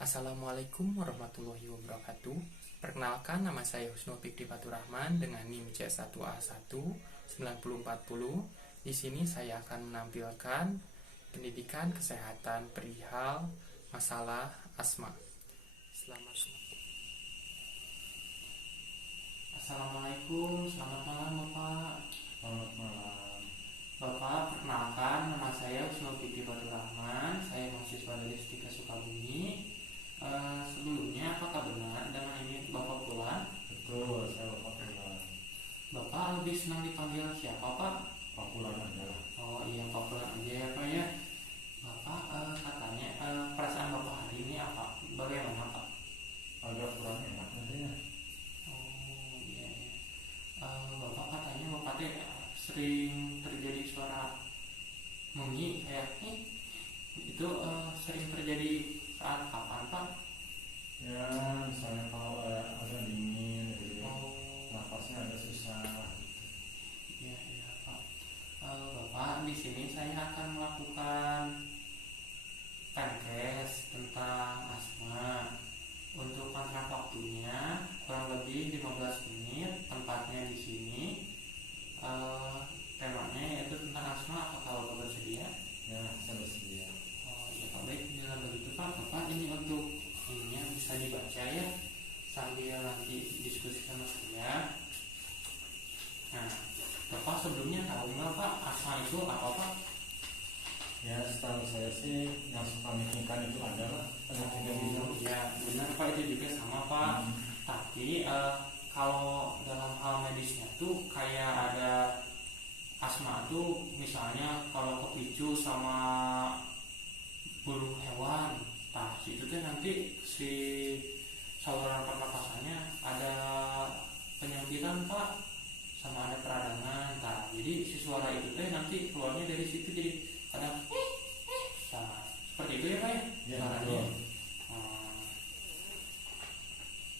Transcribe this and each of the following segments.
Assalamualaikum warahmatullahi wabarakatuh. Perkenalkan, nama saya Husnul Fikri Faturrahman dengan NIM C1A1 9040. Di sini saya akan menampilkan pendidikan kesehatan perihal masalah asma. Selamat Assalamualaikum, selamat malam Bapak. Selamat malam. Bapak, perkenalkan, nama saya Husnul Fikri Faturrahman. Saya mahasiswa dari Stika Sukabumi. Sebelumnya, apakah benar dengan ini Bapak Pulan? Betul, saya Bapak Pulan. Bapak lebih senang dipanggil siapa, Pak? Pak Pulan aja lah. Oh iya, Pak Pulan aja ya, Pak ya. Bapak katanya perasaan Bapak hari ini apa? Bagaimana, Pak? Agak kurang enak nantinya. Oh iya, iya. Bapak katanya Bapak teh sering terjadi suara mengi kayak itu sering terjadi saat kapan, Pak? Ya, misalnya kalau agak dingin gitu ya, Oh napasnya agak susah. iya, iya, Pak. Bapak, di sini saya akan melakukan penkes tentang asma. Untuk kontrak waktunya kurang lebih 15 menit. Tempatnya di sini. Temanya yaitu tentang asma. Apakah Bapak bersedia? Ya, saya bersedia. Oh iya, Pak. Baik, bila begitu Pak, Bapak ini untuk ininya bisa dibaca ya sambil nanti diskusi sama saya. Nah, Bapak sebelumnya tahu nggak Pak asma itu apa, Pak? Ya, setahu saya sih yang suka meetingkan itu adalah penyakit ginjal. Ya benar Pak, itu juga sama Pak. Tapi kalau dalam hal medisnya tuh kayak ada asma tuh misalnya kalau kepicu sama bulu hewan, nah itu tuh nanti si saluran pernapasannya ada penyempitan Pak, sama ada peradangan. Nah jadi si suara itu tuh nanti keluarnya dari situ, jadi kadang nah, seperti itu ya Pak ya? Ya, Suaranya. betul.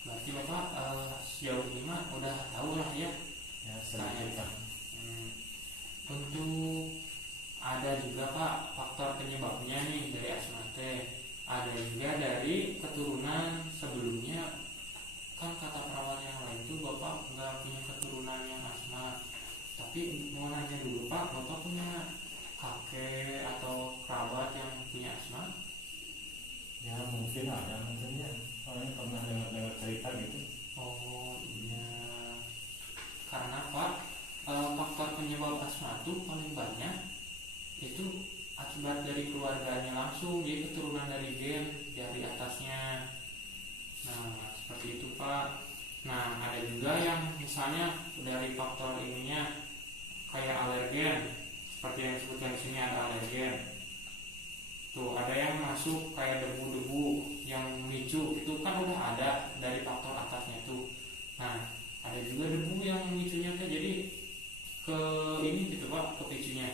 Berarti Bapak sejauh ini mah udah tahu lah ya. Ya, sedikit lah. Untuk ada juga Pak faktor penyebabnya nih dari asma teh. Ada juga dari keturunan sebelumnya. Kan kata perawat yang lain tuh Bapak nggak punya keturunan yang asma. Tapi mau nanya dulu Pak, Bapak punya kakek atau kerabat yang punya asma? Ya, mungkin ada nantinya. Soalnya pernah dengar cerita gitu. Oh iya, karena Pak faktor penyebab asma itu paling banyak itu akibat dari keluarganya langsung, jadi keturunan dari gen dari atasnya. Nah seperti itu Pak. Nah ada juga yang misalnya dari faktor ininya kayak alergen, seperti yang disebutkan di sini ada alergen. Tuh ada yang masuk kayak debu-debu yang memicu, itu kan udah ada dari faktor atasnya tuh. Nah ada juga debu yang memicunya tuh, jadi ke ini gitu Pak, ke picunya.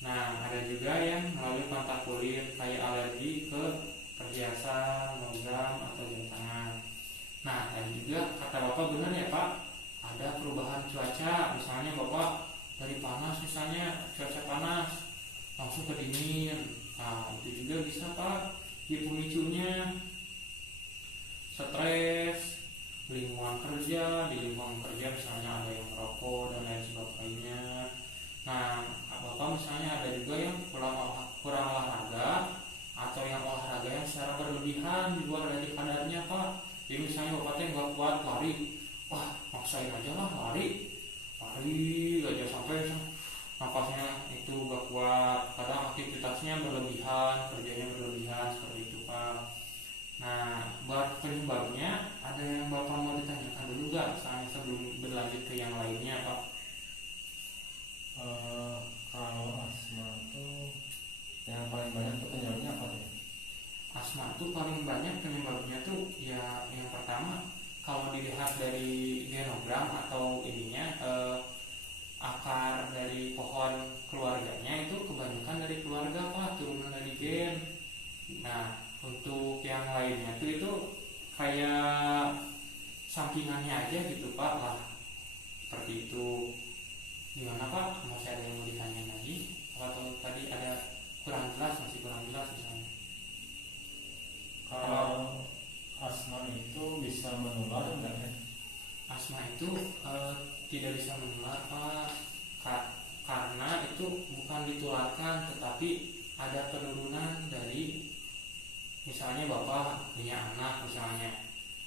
Nah ada juga yang melalui kontak kulit kayak alergi ke perhiasan, logam atau jam tangan. Nah tadi juga kata Bapak benar ya Pak, ada perubahan cuaca, misalnya Bapak dari panas, misalnya cuaca panas langsung ke dingin. Nah itu juga bisa Pak, di pemicunya stres, lingkungan kerja, di lingkungan kerja misalnya ada yang merokok dan lain sebagainya. Nah Bapak misalnya ada juga yang kurang olahraga, atau yang olahraga yang secara berlebihan di luar dari kadarnya Pak. Jadi misalnya Bapak nggak kuat lari, wah maksain aja lah lari aja sampai napasnya itu gak kuat, kadang aktivitasnya berlebihan, kerjanya berlebihan, seperti itu Pak. Nah buat penyebabnya ada yang Bapak mau ditanyakan dulu gak, misalnya sebelum berlanjut ke yang lainnya Pak? Kalau asma tuh yang paling banyak tuh penyebabnya apa tuh? Asma itu paling banyak penyebabnya tuh ya yang pertama, kalau dilihat dari genogram atau ininya akar dari pohon keluarganya itu kebanyakan dari keluarga Pak, turunan dari gen. Nah untuk yang lainnya tuh itu kayak sampingannya aja gitu Pak lah, seperti itu. Gimana Pak, masih ada yang mau ditanya lagi atau tadi ada kurang jelas, masih kurang jelas misalnya? Kalau bisa menular enggak ya? Asma itu tidak bisa menular Pak, karena itu bukan ditularkan, tetapi ada penurunan dari misalnya bapak punya anak misalnya.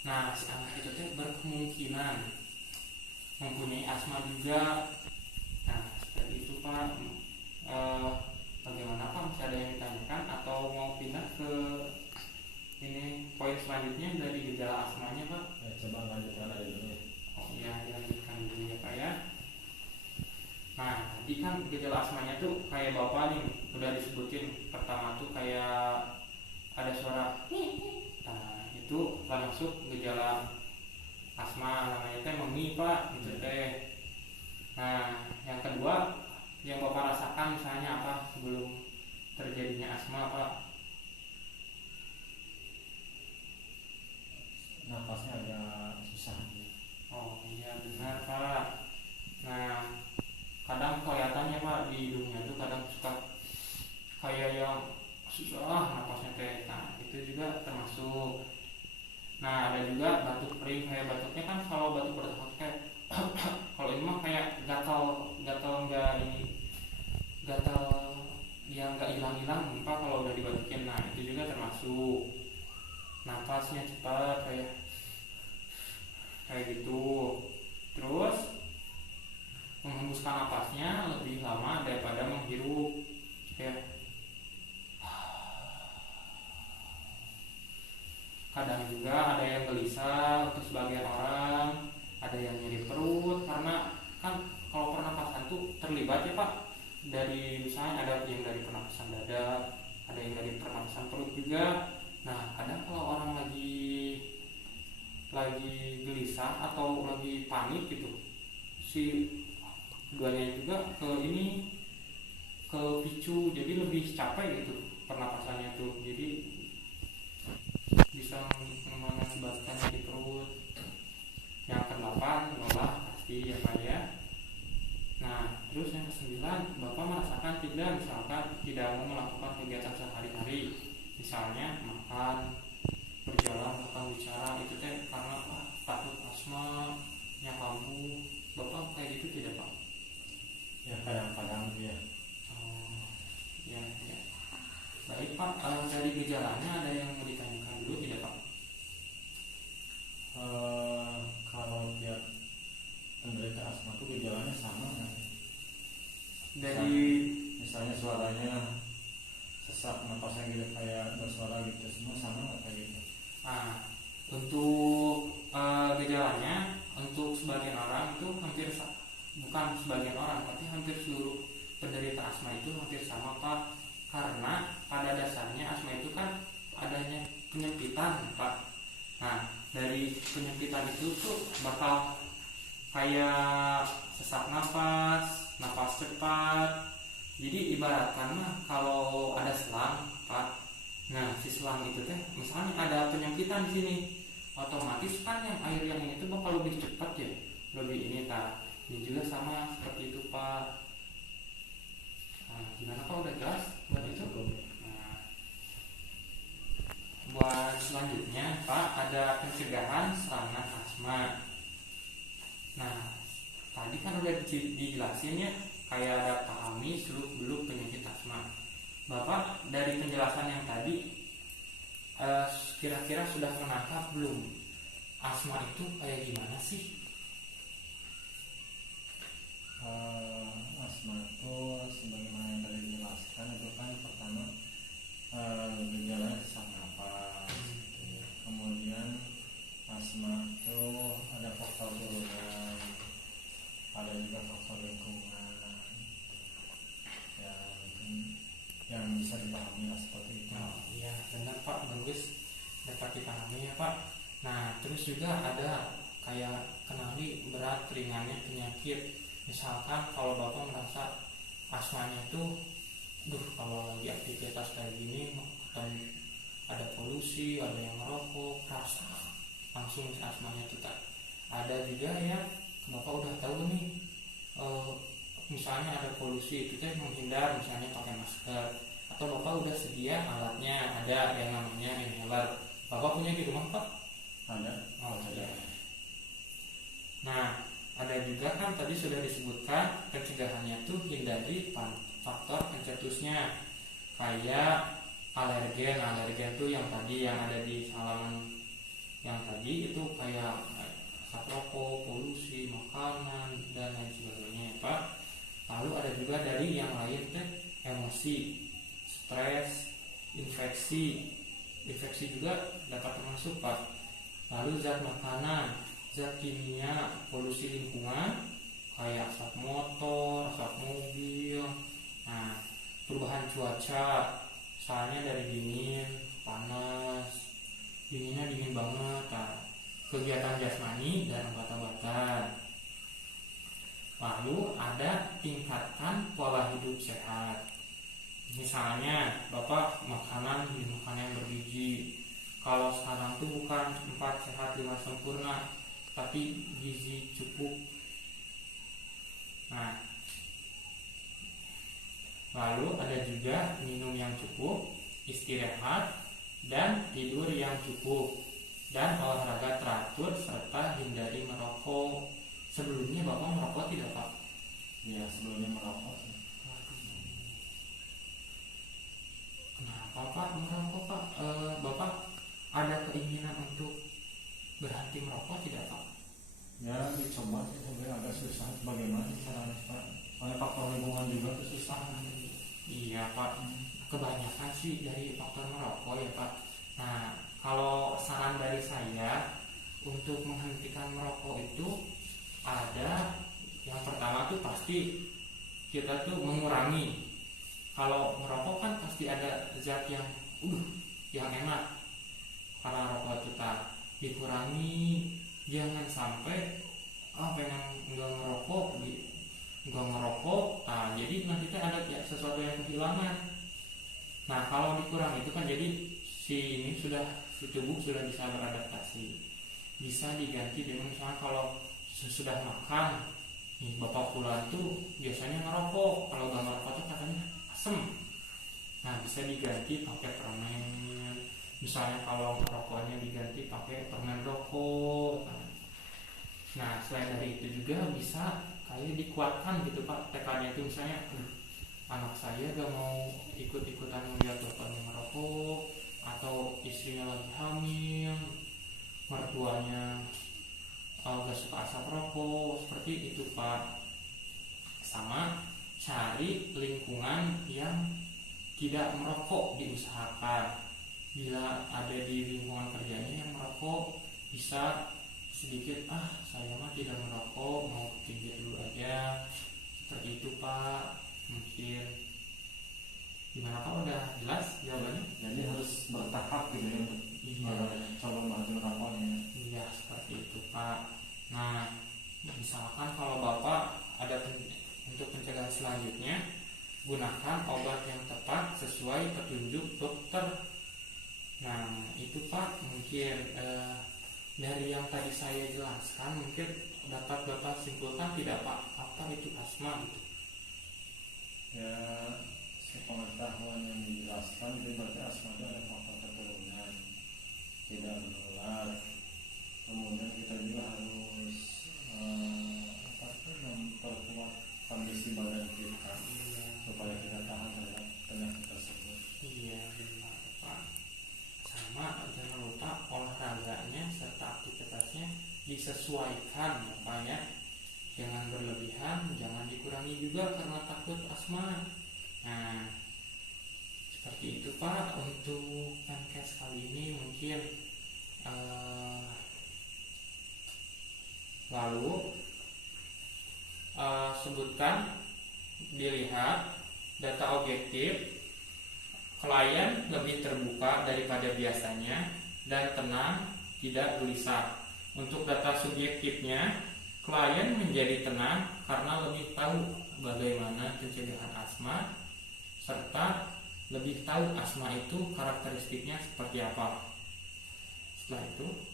Nah si anak itu teh berkemungkinan mempunyai asma juga. Nah seperti itu Pak. Bagaimana Pak, masih ada yang ditanyakan atau mau pindah ke ini poin selanjutnya dari gejala asmanya Pak? Ya, coba lanjutkan aja dulu ya. Oh iya, dilanjutkan dulu ya Pak ya. Nah tadi kan gejala asmanya tuh kayak bapak nih udah disebutin. Pertama tuh kayak ada suara. Nah itu termasuk gejala asma, namanya teh memi Pak gitu teh. Nah yang kedua yang bapak rasakan misalnya apa sebelum terjadinya asma Pak? Napasnya agak susah. Oh iya benar Pak. Nah kadang kelihatannya Pak di hidungnya tuh kadang suka kayak yang susah napasnya teh. Nah itu juga termasuk. Nah ada juga batuk kering, kayak batuknya kan kalau batuk berdahak kayak kalau ini mah kayak gatal nggak ini, gatal yang nggak hilang Pak kalau udah dibatukin. Nah itu juga termasuk. Napasnya cepat kayak gitu. Terus menghembuskan napasnya lebih lama daripada menghirup, kayak kadang juga ada yang gelisah untuk sebagian orang, ada yang nyeri perut karena kan kalau pernapasan tuh terlibat ya Pak, dari misalnya ada yang dari pernapasan dada, ada yang dari pernapasan perut juga. Nah kadang kalau orang lagi gelisah atau lagi panik gitu, si keduanya juga ke picu, jadi lebih capek gitu pernapasannya tuh, jadi bisa mengakibatkan di perut. Yang ke-8 lelah pasti ya Pak ya. Nah terus yang ke-9, Bapak merasakan misalkan tidak mau melakukan kegiatan sehari-hari, misalnya makan, berjalan, bahkan bicara, itu teh karena takut asma nya kambuh. Bapak kayak gitu tidak Pak? Ya kadang-kadang ya. Oh ya ya. Baik Pak, dari gejalanya ada yang mau ditanyakan dulu tidak Pak? Kalau tiap penderita asma itu gejalanya sama kan? Dari misalnya suaranya sesak, napasnya gitu kayak bersuara gitu, semua sama nggak kayak gitu? Untuk gejalanya, untuk sebagian orang itu bukan sebagian orang, tapi hampir seluruh penderita asma itu hampir sama Pak. Karena pada dasarnya asma itu kan adanya penyempitan Pak. Nah dari penyempitan itu tuh bakal kayak sesak napas cepat. Jadi ibaratkan mah kalau ada selang Pak, nah si selang itu teh misalnya ada penyempitan di sini, otomatis kan yang air yang ini tuh bakal lebih cepat ya, lebih ini tak. Ini juga sama seperti itu Pak. Nah, gimana Pak, udah jelas buat itu? Nah, buat selanjutnya Pak ada pencegahan serangan asma. Nah tadi kan udah dijelasin ya, kayak ada pahami seluk-beluk penyakit asma. Bapak dari penjelasan yang tadi kira-kira sudah menangkap belum asma itu kayak gimana sih? Asma itu sebagaimana yang tadi dijelaskan itu kan pertama gejalanya sesak napas, gitu ya. Kemudian asma itu ada faktor turunan, ada juga faktor lingkungan yang bisa dipahami lah seperti itu. Oh iya benar Pak, bagus dapat dipahami ya Pak. Nah terus juga ada kayak kenali berat ringannya penyakit. Misalkan kalau Bapak merasa asmanya itu kalau lagi aktivitas kayak gini atau ada polusi, ada yang merokok, rasa langsung asmanya kita. Ada juga ya Bapak udah tahu nih, misalnya ada polusi, kita menghindar misalnya pakai masker, atau Bapak udah sedia alatnya, ada yang namanya inhaler. Bapak punya di rumah Pak? Ada. Oh ada. Nah, ada juga kan tadi sudah disebutkan pencegahannya tuh hindari faktor pencetusnya kayak alergen. Alergen tuh yang tadi yang ada di halaman yang tadi itu kayak asap rokok, polusi, makanan dan lain sebagainya, Pak. Lalu ada juga dari yang lain teh emosi, stres, infeksi. Infeksi juga dapat termasuk, Pak. Lalu zat makanan, zat kimia, polusi lingkungan kayak asap motor, asap mobil. Nah, perubahan cuaca, misalnya dari dingin, panas, dinginnya dingin banget. Nah, kegiatan jasmani dan obat-obatan. Lalu ada tingkatkan pola hidup sehat. Misalnya, Bapak makanan yang bergizi. Kalau sekarang tuh bukan 4 sehat 5 sempurna, tapi gizi cukup. Nah, lalu ada juga minum yang cukup, istirahat, dan tidur yang cukup, dan olahraga teratur, serta hindari merokok. Sebelumnya Bapak merokok tidak, Pak? Ya, sebelumnya merokok sih. Kenapa Pak merokok, Pak? Bapak ada keinginan untuk berhenti merokok tidak, Pak? Ya, dicoba sih, sebenarnya agak susah. Bagaimana caranya, Pak? Soalnya faktor lingkungan juga tuh susah. Iya, Pak. Kebanyakan sih dari faktor merokok ya, Pak. Nah, kalau saran dari saya untuk menghentikan merokok itu ada yang pertama tuh pasti kita tuh mengurangi. Kalau merokok kan pasti ada zat yang enak karena rokok itu tak dikurangi. Jangan sampai pengen nggak ngerokok, nah jadi nanti ada sesuatu yang kehilangan. Nah, kalau dikurang itu kan jadi si tubuh sudah bisa beradaptasi, bisa diganti dengan misalnya kalau sudah makan nih, Bapak pulang tuh biasanya ngerokok, kalau nggak ngerokok tuh katanya asem. Nah, bisa diganti pakai permen. Misalnya kalau rokoknya diganti pakai permen rokok. Nah, selain dari itu juga bisa kayak dikuatkan gitu, Pak, tekadnya itu. Misalnya anak saya gak mau ikut-ikutan melihat bapaknya merokok, atau istrinya lagi hamil, mertuanya gak suka asap rokok, seperti itu, Pak. Sama cari lingkungan yang tidak merokok, diusahakan. Bila ada di lingkungan kerjanya yang merokok, bisa sedikit saya mah tidak merokok, mau ke pinggir dulu aja, seperti itu, Pak. Mungkin gimana, Pak? Udah jelas jawabannya? Jadi harus bertahap gitu ya untuk coba maju merokoknya. Iya, seperti itu, Pak. Nah, misalkan kalau Bapak ada untuk pencegahan selanjutnya, gunakan obat yang tepat sesuai petunjuk dokter. Nah, itu, Pak, mungkin dari yang tadi saya jelaskan mungkin dapat Bapak simpulkan tidak, Pak, apa itu asma gitu? Ya, sepengetahuan yang dijelaskan itu berarti asma itu ada faktor keturunan, tidak menular. Kemudian kita juga harus memperkuat kondisi badan kita supaya kita tahan terhadap penyakit tersebut. Iya, benar, Pak. Sama jangan lupa olahraganya serta aktivitasnya disesuaikan ya, Pak, ya. Jangan berlebihan, jangan dikurangi juga karena takut asma. Nah, seperti itu, Pak, untuk podcast kali ini mungkin. Lalu sebutkan, dilihat data objektif, klien lebih terbuka daripada biasanya dan tenang, tidak gelisah. Untuk data subjektifnya, klien menjadi tenang karena lebih tahu bagaimana pencegahan asma, serta lebih tahu asma itu karakteristiknya seperti apa. Setelah itu,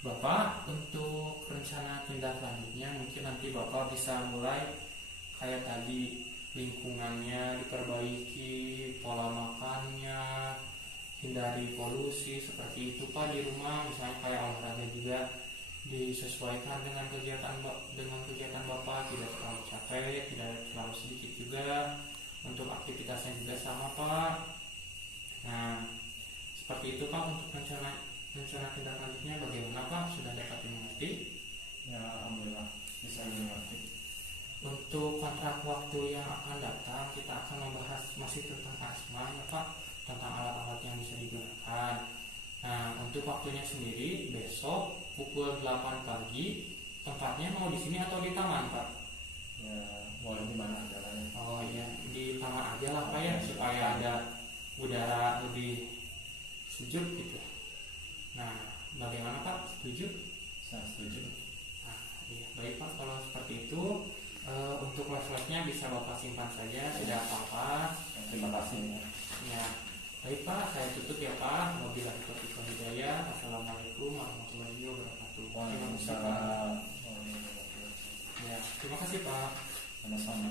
Bapak untuk rencana tindak lanjutnya mungkin nanti Bapak bisa mulai kayak tadi, lingkungannya diperbaiki, pola makannya, hindari polusi seperti itu Pak di rumah, misalnya kayak olahraga juga disesuaikan dengan kegiatan Bapak, tidak terlalu capek, tidak terlalu sedikit juga, untuk aktivitasnya juga sama Pak. Nah, seperti itu Pak untuk rencana tindak lanjutnya bagaimana Pak, sudah dapat dimengerti? Ya, alhamdulillah bisa dimengerti. Untuk kontrak waktu yang akan datang kita akan membahas masih tentang asma ya Pak, tentang alat-alat yang bisa digunakan. Nah, untuk waktunya sendiri besok pukul 8 pagi. Tempatnya mau di sini atau di taman Pak? Ya, boleh di mana aja lah ya. Oh iya, di taman aja lah Pak ya, supaya ada udara lebih sejuk gitu. Nah, bagaimana Pak? Setuju? Saya setuju. Nah, iya, baik Pak, kalau seperti itu untuk les-lesnya bisa Bapak simpan saja, tidak apa-apa. Terima kasih ya. Ya, baik Pak, saya tutup ya Pak. Wabillahi taufiq wal hidayah. Assalamualaikum warahmatullahi wabarakatuh. Terima kasih Pak. Waalaikumsalam. Ya, terima kasih Pak. Sama-sama.